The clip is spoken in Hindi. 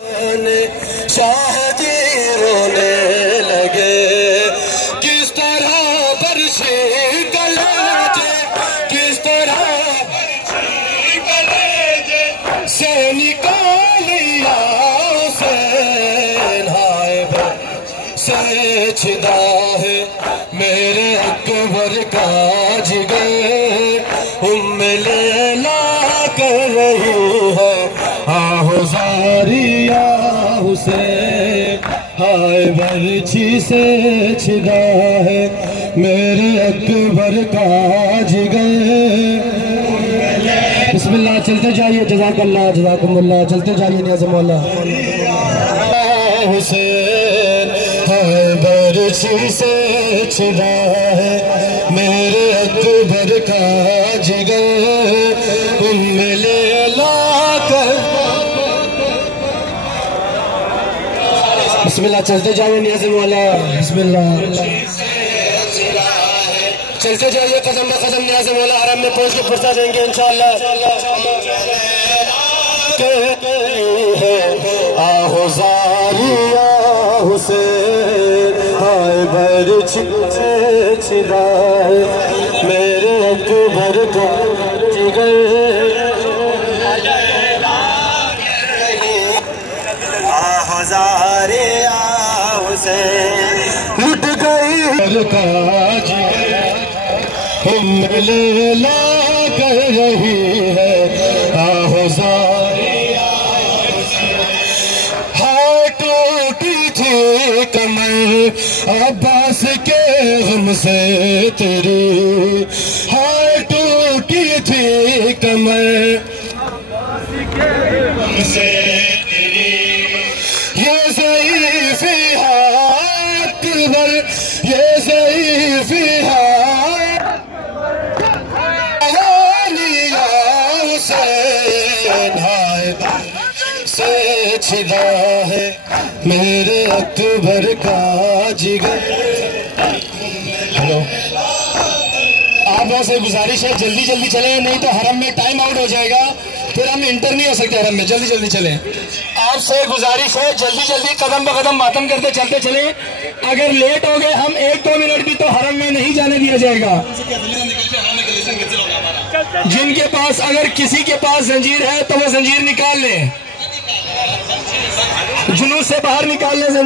शाहदी रोने लगे, किस तरह बरसे कलेजे, किस तरह कलेजे से निकालिया हुसैन, हाय से छिदा है मेरे अकबर का जिगर, उम्मे लैला कर रही है आहुजारिया हुसैन, हाय बरछी से छिदा है मेरे अकबर का जिगर। बिस्मिल्लाह, चलते जाइए, जज़ाकल्लाह जज़ाकुमुल्लाह, चलते जाइए नियाज़ मौला हुसैन, हाय बरछी से छिदा है मेरे अकबर का जिगर, उम्मे लैला कर। बिस्मिल्लाह, चलते जाइए नियाज़ मौला, बिस्मिल्लाह, चलते जाइए कदम ब कदम नियाज़ मौला हरम में पहुंच के फुर्सत देंगे इंशाअल्लाह। आहुजारिया हुसैन, हाय बरछी से छिदा है मेरे अकबर का जिगर, आहुजारिया हुसैन, लुट गई का जिगर, उम्मे लैला कर रही है आहुजारिया, हाय टूटी थी कमर अब्बास के गम से तेरी, हाय टूटी थी कमर अब्बास के गम से तेरी, ये ज़ईफ़ अकबर, ये ज़ईफ़ से छिदा है मेरे अकबर का जिगर। हेलो, आप लोगों से गुजारिश है जल्दी जल्दी चलें, नहीं तो हरम में टाइम आउट हो जाएगा, फिर हम इंटर नहीं हो सकते हरम में। जल्दी जल्दी चलें, आपसे गुजारिश है जल्दी जल्दी कदम ब कदम मातम करते चलते चलें। अगर लेट हो गए हम 1-2 मिनट भी तो हरम में नहीं जाने दिया जाएगा। जिनके पास, अगर किसी के पास जंजीर है तो वो जंजीर निकाल ले, जुलूस से बाहर निकालने से